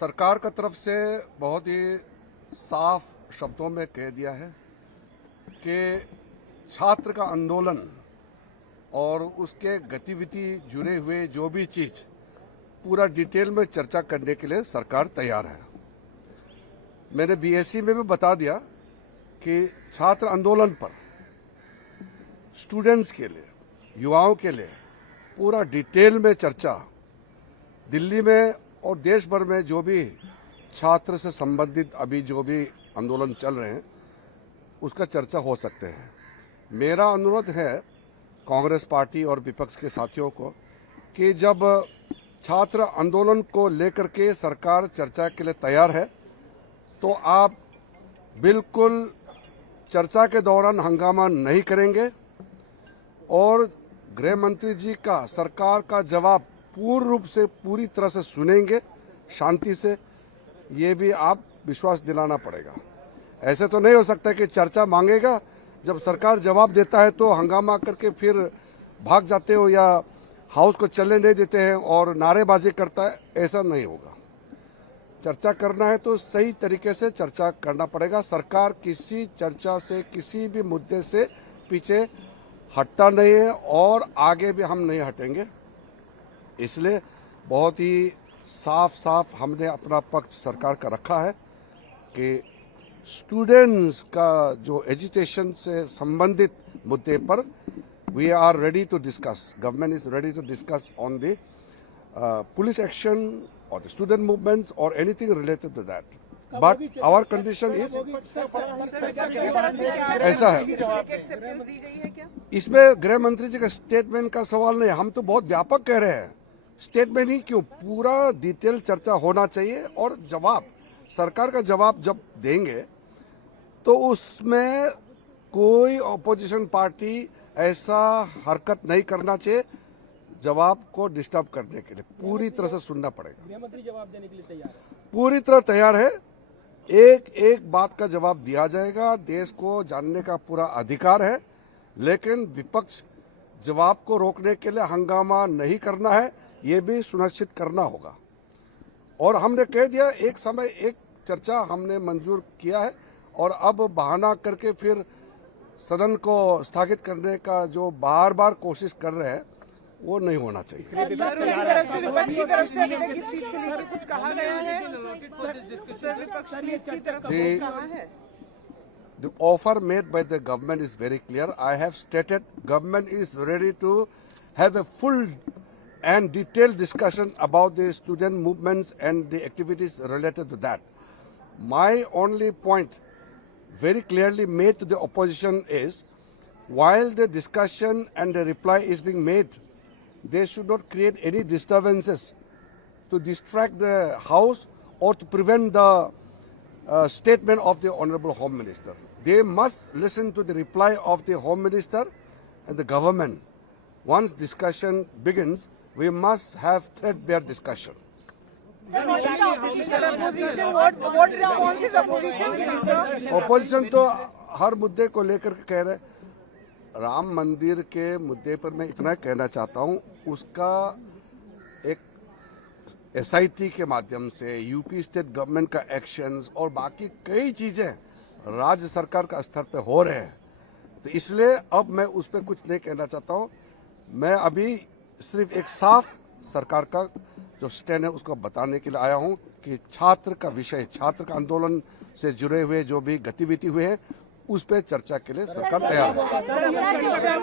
सरकार का तरफ से बहुत ही साफ शब्दों में कह दिया है कि छात्र का आंदोलन और उसके गतिविधि जुड़े हुए जो भी चीज पूरा डिटेल में चर्चा करने के लिए सरकार तैयार है। मैंने बीएससी में भी बता दिया कि छात्र आंदोलन पर स्टूडेंट्स के लिए, युवाओं के लिए पूरा डिटेल में चर्चा दिल्ली में और देश भर में जो भी छात्र से संबंधित अभी जो भी आंदोलन चल रहे हैं उसका चर्चा हो सकते हैं। मेरा अनुरोध है कांग्रेस पार्टी और विपक्ष के साथियों को कि जब छात्र आंदोलन को लेकर के सरकार चर्चा के लिए तैयार है तो आप बिल्कुल चर्चा के दौरान हंगामा नहीं करेंगे और गृह मंत्री जी का सरकार का जवाब पूर्ण रूप से पूरी तरह से सुनेंगे शांति से। ये भी आप विश्वास दिलाना पड़ेगा। ऐसे तो नहीं हो सकता कि चर्चा मांगेगा, जब सरकार जवाब देता है तो हंगामा करके फिर भाग जाते हो या हाउस को चलने नहीं देते हैं और नारेबाजी करता है। ऐसा नहीं होगा। चर्चा करना है तो सही तरीके से चर्चा करना पड़ेगा। सरकार किसी चर्चा से, किसी भी मुद्दे से पीछे हटता नहीं है और आगे भी हम नहीं हटेंगे। इसलिए बहुत ही साफ साफ हमने अपना पक्ष सरकार का रखा है कि स्टूडेंट्स का जो एजुकेशन से संबंधित मुद्दे पर we are ready to discuss, government is ready to discuss on the police action और द स्टूडेंट मूवमेंट्स और anything related to that, but our condition is ऐसा है। इसमें गृह मंत्री जी का स्टेटमेंट का सवाल नहीं, हम तो बहुत व्यापक कह रहे हैं। स्टेटमेंट ही क्यों, पूरा डिटेल चर्चा होना चाहिए और जवाब, सरकार का जवाब जब देंगे तो उसमें कोई ऑपोजिशन पार्टी ऐसा हरकत नहीं करना चाहिए जवाब को डिस्टर्ब करने के लिए। पूरी तरह से सुनना पड़ेगा। गृहमंत्री जवाब देने के लिए तैयार है, पूरी तरह तैयार है। एक एक बात का जवाब दिया जाएगा। देश को जानने का पूरा अधिकार है, लेकिन विपक्ष जवाब को रोकने के लिए हंगामा नहीं करना है, ये भी सुनिश्चित करना होगा। और हमने कह दिया एक समय एक चर्चा हमने मंजूर किया है और अब बहाना करके फिर सदन को स्थगित करने का जो बार बार कोशिश कर रहे हैं वो नहीं होना चाहिए। विपक्ष की तरफ से अभी तक इस चीज को लेकर कुछ कहा गया है? विपक्ष की तरफ से कुछ कहा है? The offer made by the government is very clear. I have stated government is ready to have a full and detailed discussion about the student movements and the activities related to that. My only point very clearly made to the opposition is, while the discussion and the reply is being made, they should not create any disturbances to distract the House or to prevent the statement of the Honorable Home Minister. They must listen to the reply of the Home Minister and the government. Once discussion begins, we must have threadbare discussion. Opposition तो हर मुद्दे को लेकर कह रहे। राम मंदिर के मुद्दे पर मैं इतना कहना चाहता हूं, उसका एक एसआईटी के माध्यम से यूपी स्टेट गवर्नमेंट का एक्शंस और बाकी कई चीजें राज्य सरकार का स्तर पे हो रहे हैं, तो इसलिए अब मैं उस पर कुछ नहीं कहना चाहता हूं। मैं अभी सिर्फ एक साफ सरकार का जो स्टैंड है उसको बताने के लिए आया हूं कि छात्र का विषय, छात्र का आंदोलन से जुड़े हुए जो भी गतिविधि हुए हैं उस पर चर्चा के लिए सरकार तैयार है।